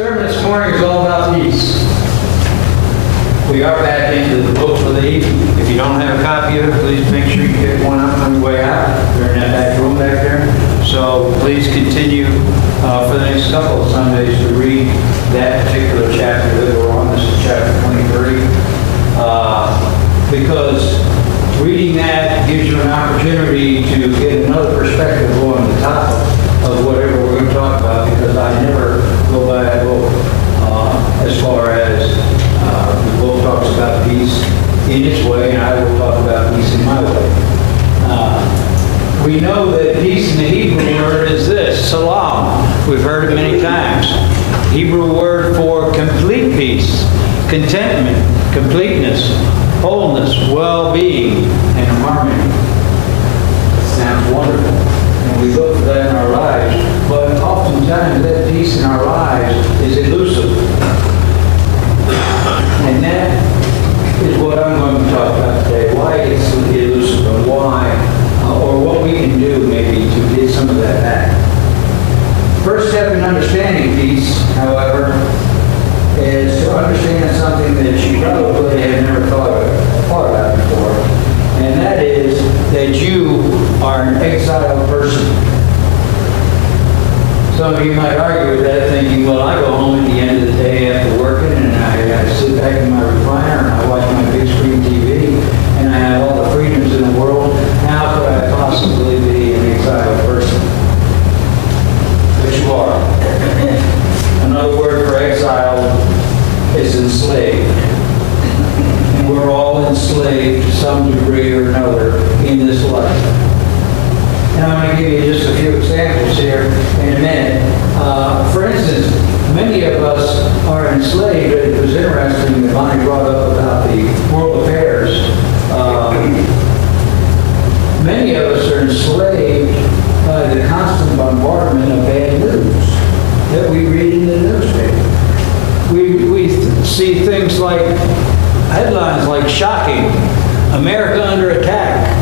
sermon this morning is all about peace. We are back into the book for the evening. If you don't have a copy of it, please make sure you get one up on your way out. They're in that back room back there. So please continue for the next couple of Sundays to read that particular chapter that we're on. This is chapter 23. Because reading that gives you an opportunity to get another perspective on the topic of whatever we're going to talk about, because I never go by that book as far as the book talks about peace in its way, and I will talk about peace in my way. We know that peace in the Hebrew word is this, salam. We've heard it many times. Hebrew word for complete peace, contentment, completeness, wholeness, well-being, and harmony. It sounds wonderful. And we look for that in our lives, but oftentimes that peace in our lives is elusive. And that is what I'm going to talk about today, why it's elusive and why, or what we can do maybe to get some of that back. First step in understanding peace, however, is to understand something that you probably have never thought about before, and that is that you are an exiled person. Some of you might argue with that, thinking, well, I go home at the end of the day after working, and I sit back in my recliner, and I watch my big screen TV, and I have all the freedoms in the world. How could I possibly be an exiled person? But you are. Another word for exile is enslaved. And we're all enslaved to some degree or another in this life. And I'm going to give you just a few examples here in a minute. For instance, many of us are enslaved. It was interesting that Bonnie brought up about the world affairs. Many of us are enslaved by the constant bombardment of bad news that we read in the newspaper. We see things like headlines like shocking, America under attack,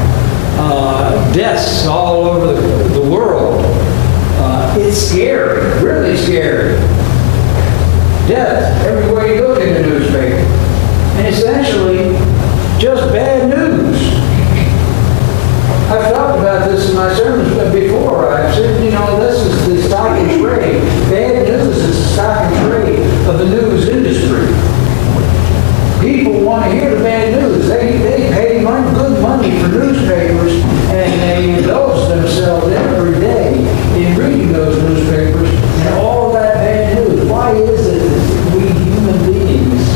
deaths all over the world. It's scary, really scary. Death everywhere you look in the newspaper. And essentially just bad news. I've talked about this in my sermons before. I've said, this is the stock and trade. Bad news is the stock and trade of the news industry. People want to hear the bad news. They pay good money for newspapers, and they indulge themselves every day in reading those newspapers and all that bad news. Why is it that we human beings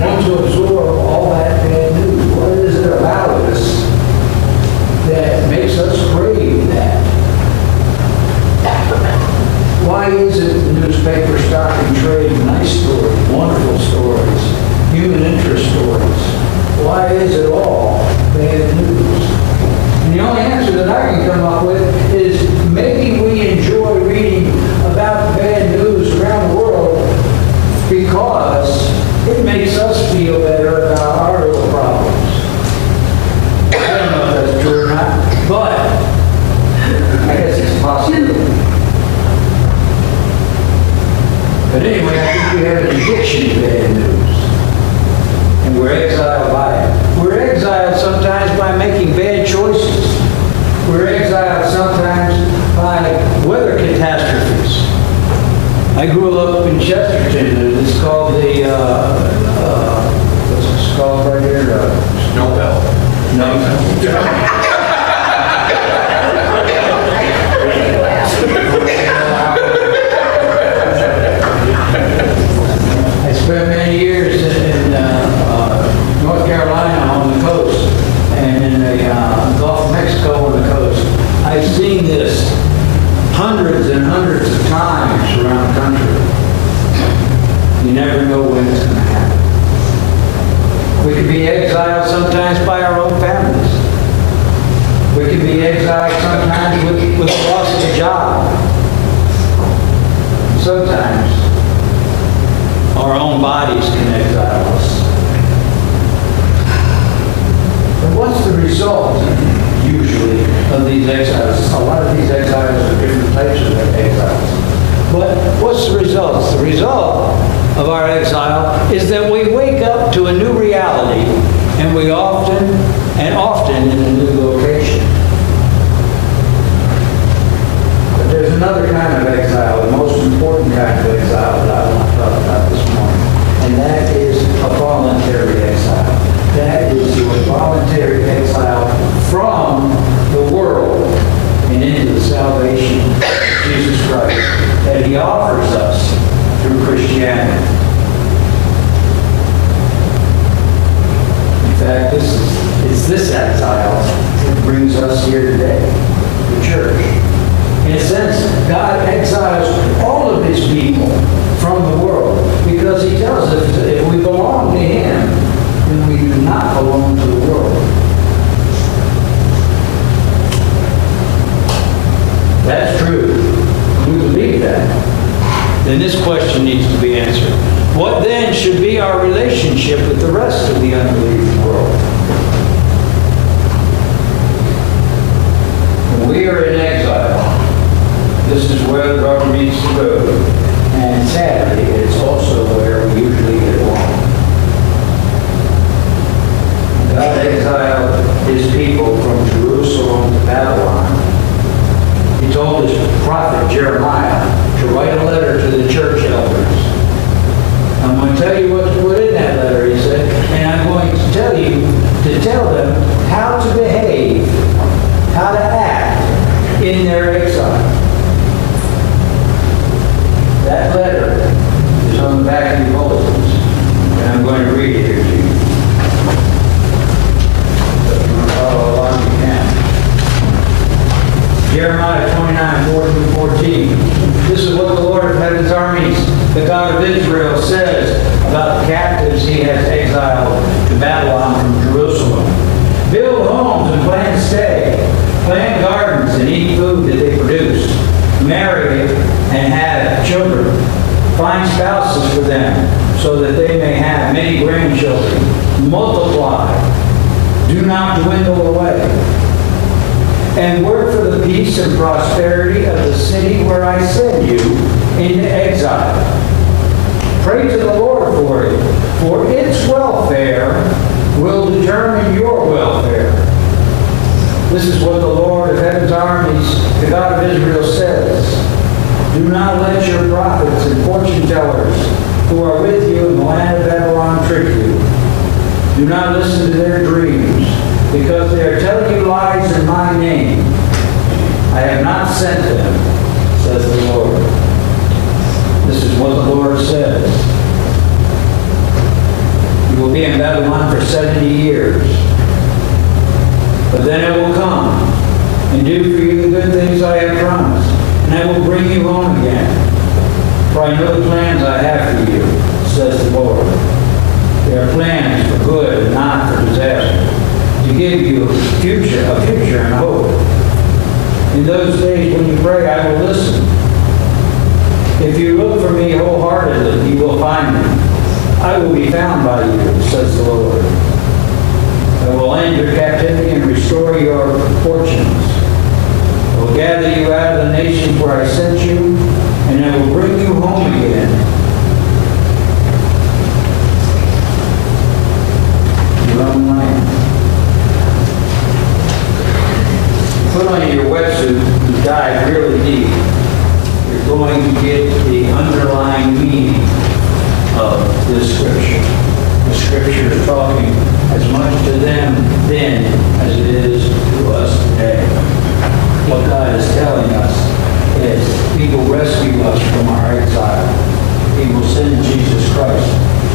want to absorb all that bad news? What is it about us that makes us crave that? Why is it the newspaper stock and trade nice stories, wonderful stories, human interest stories? Why is it all bad news? And the only answer that I can come up with is maybe we enjoy reading about bad news around the world because it makes us feel better about our little problems. I don't know if that's true or not, but I guess it's possible. But anyway, I think we have an addiction to bad news. And we're exiled by it. We're exiled sometimes by making bad choices. We're exiled sometimes by weather catastrophes. I grew up in Chesterton, and it's called the, what's it called right here? Snow belt. No. I spent many years in North Carolina on the coast and in the Gulf of Mexico on the coast. I've seen this hundreds and hundreds of times around the country. You never know when it's going to happen. We can be exiled sometimes by our own families. We can be exiled sometimes with the loss of a job. Sometimes our own bodies can exile us. But what's the result, usually, of these exiles? A lot of these exiles are different types of exiles. But what's what's the result? The result of our exile is that we wake up to a new reality, and we often in a new location. But there's another kind of exile, the most important kind of exile that I want to talk about this morning, and that is a voluntary exile. That is your voluntary exile from the world and into the salvation of Jesus Christ that He offers us through Christianity. In fact, it's this exile that brings us here today, the church. In a sense, God exiles all of His people from the world because He tells us that if we belong to Him, then we do not belong to the world. That's true. We believe that. Then this question needs to be answered. What then should be our relationship with the rest of the unbelieving world? When we are in exile, this is where the rubber meets the road. And sadly, it's also where we usually get wrong. God exiled His people from Jerusalem to Babylon. He told His prophet Jeremiah to write a letter to the church elders. I'm going to tell you what to put in that letter, he said, and I'm going to tell you to tell them how to behave, how to act in their exile. That letter is on the back of your bulletins, and I'm going to read it here to you. If you want to follow along, you can. Jeremiah 29:4-14. This is what the Lord of Heaven's armies, the God of Israel, says about the captives He has exiled to Babylon from Jerusalem. Build homes and plant stay. Plant gardens and eat food that they produce. Marry and have children. Find spouses for them so that they may have many grandchildren. Multiply. Do not dwindle away. And work for the peace and prosperity of the city where I send you into exile. Pray to the Lord for it, for its welfare will determine your welfare. This is what the Lord of Heaven's armies, the God of Israel, says. Do not let your prophets and fortune tellers who are with you in the land of Babylon trick you. Do not listen to their dreams, because they are telling you lies in my name. I have not sent them, says the Lord. This is what the Lord says. You will be in Babylon for 70 years. But then I will come and do for you the good things I have promised, and I will bring you home again. For I know the plans I have for you, says the Lord. They are plans for good and not for disaster, to give you a future and hope. In those days when you pray, I will listen. If you look for me wholeheartedly, you will find me. I will be found by you, says the Lord. I will end your captivity and restore your fortunes. I will gather you out of the nations where I sent you, and I will bring you home again. Your own land. Put on your wetsuit and dive really deep. You're going to get the underlying meaning of this scripture. The scripture is talking as much to them then as it is to us today. What God is telling us is He will rescue us from our exile. He will send Jesus Christ.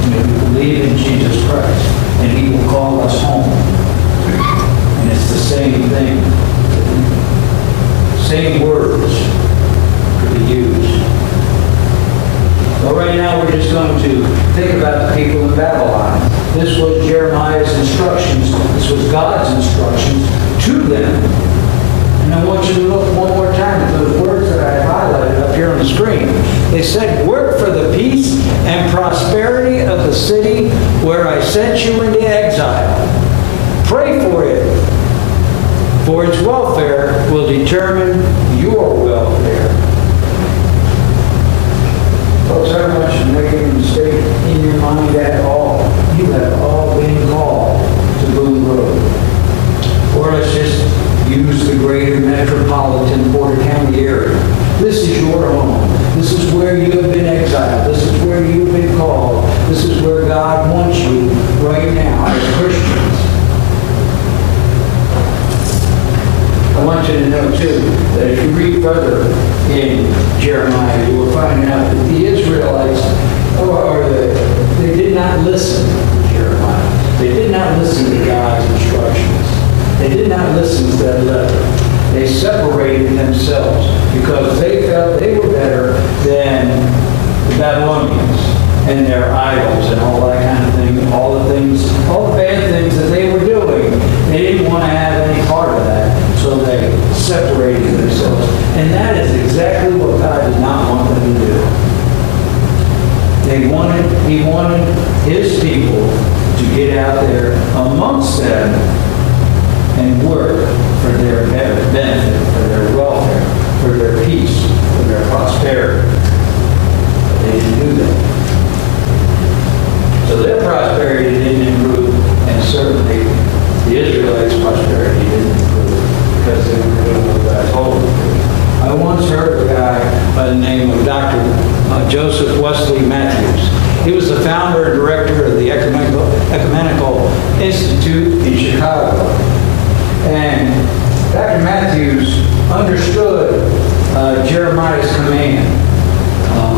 And if we believe in Jesus Christ, and He will call us home. And it's the same thing. Same words could be used. But right now we're just going to think about the people in Babylon. This was Jeremiah's instructions. This was God's instructions to them. And I want you to look one more time at those words that I highlighted up here on the screen. They said, work for the peace and prosperity of the city where I sent you into exile. Pray for it, for its welfare will determine your welfare. where you have been exiled. This is where you have been called. This is where God wants you right now as Christians. I want you to know, too, that if you read further in Jeremiah, you will find out that the Israelites, they did not listen to Jeremiah. They did not listen to God's instructions. They did not listen to that letter. They separated themselves because they felt they were better than the Babylonians and their idols and all that kind of thing, all the bad things that they were doing. They didn't want to have any part of that, so they separated themselves. And that is exactly what God did not want them to do. He wanted his people to get out there amongst them and work for their benefit, for their welfare, for their peace, for their prosperity. But they didn't do that. So their prosperity didn't improve, and certainly the Israelites' prosperity didn't improve because they were doing what God told them to do. I once heard a guy by the name of Dr. Joseph Wesley Matthews. He was the founder and director of the Ecumenical Institute in Chicago. And Dr. Matthews understood Jeremiah's command,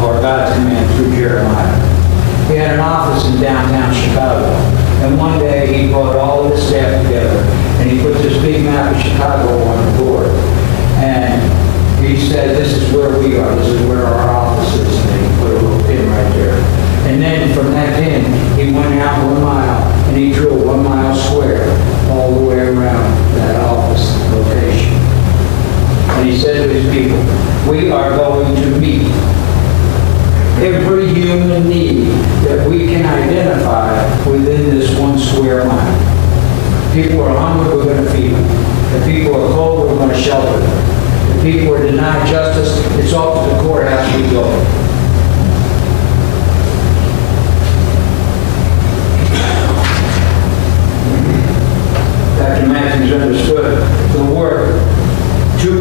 or God's command through Jeremiah. He had an office in downtown Chicago. And one day he brought all of his staff together and he put this big map of Chicago on the board. And he said, this is where we are. This is where our office is. And he put a little pin right there. And then from that pin, he went out 1 mile and he drew a 1 mile square all the way around that office location. And he said to his people, we are going to meet every human need that we can identify within this 1 square mile. People are hungry, we're going to feed them. If people are cold, we're going to shelter them. If people are denied justice, it's off to the courthouse we go. Dr. Matthews understood to work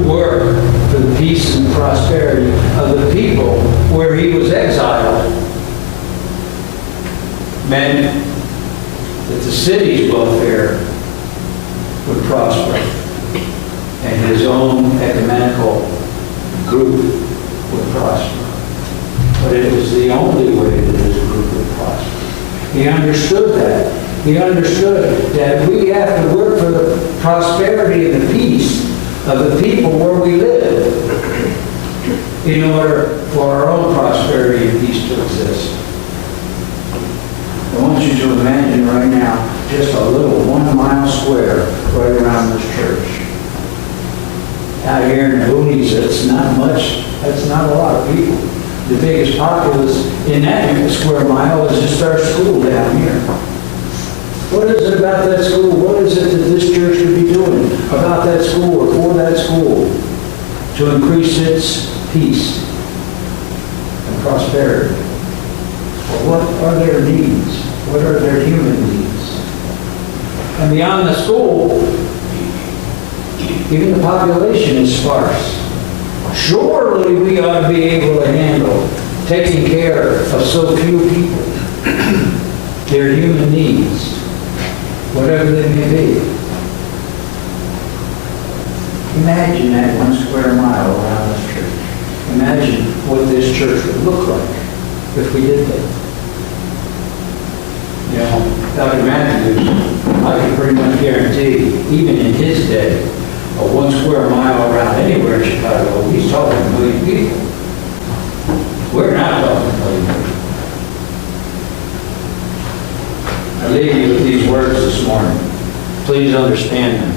for the peace and prosperity of the people where he was exiled meant that the city's welfare would prosper and his own ecumenical group would prosper. But it was the only way that his group would prosper. He understood that. He understood that we have to work for the prosperity and the peace of the people where we live in order for our own prosperity and peace to exist. I want you to imagine right now just a little 1 mile square right around this church. Out here in the boonies, it's not much. That's not a lot of people. The biggest populace in that square mile is just our school down here. What is it about that school? What is it that this church could be doing about that school or for that school to increase its peace and prosperity? Well, what are their needs? What are their human needs? And beyond the school, even the population is sparse. Surely we ought to be able to handle taking care of so few people, their human needs, whatever they may be. Imagine that 1 square mile around this church. Imagine what this church would look like if we did that. You know, Dr. Matthews, I can pretty much guarantee, even in his day, a 1 square mile around anywhere in Chicago, he's talking 1 million people. We're not talking 1 million people. I leave you with these words this morning. Please understand them.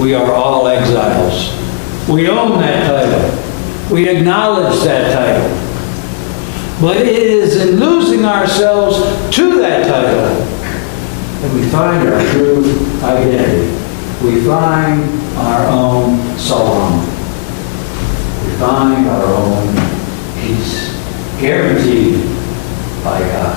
We are all exiles. We own that title. We acknowledge that title. But it is in losing ourselves to that title that we find our true identity. We find our own salam. We find our own peace, guaranteed by God.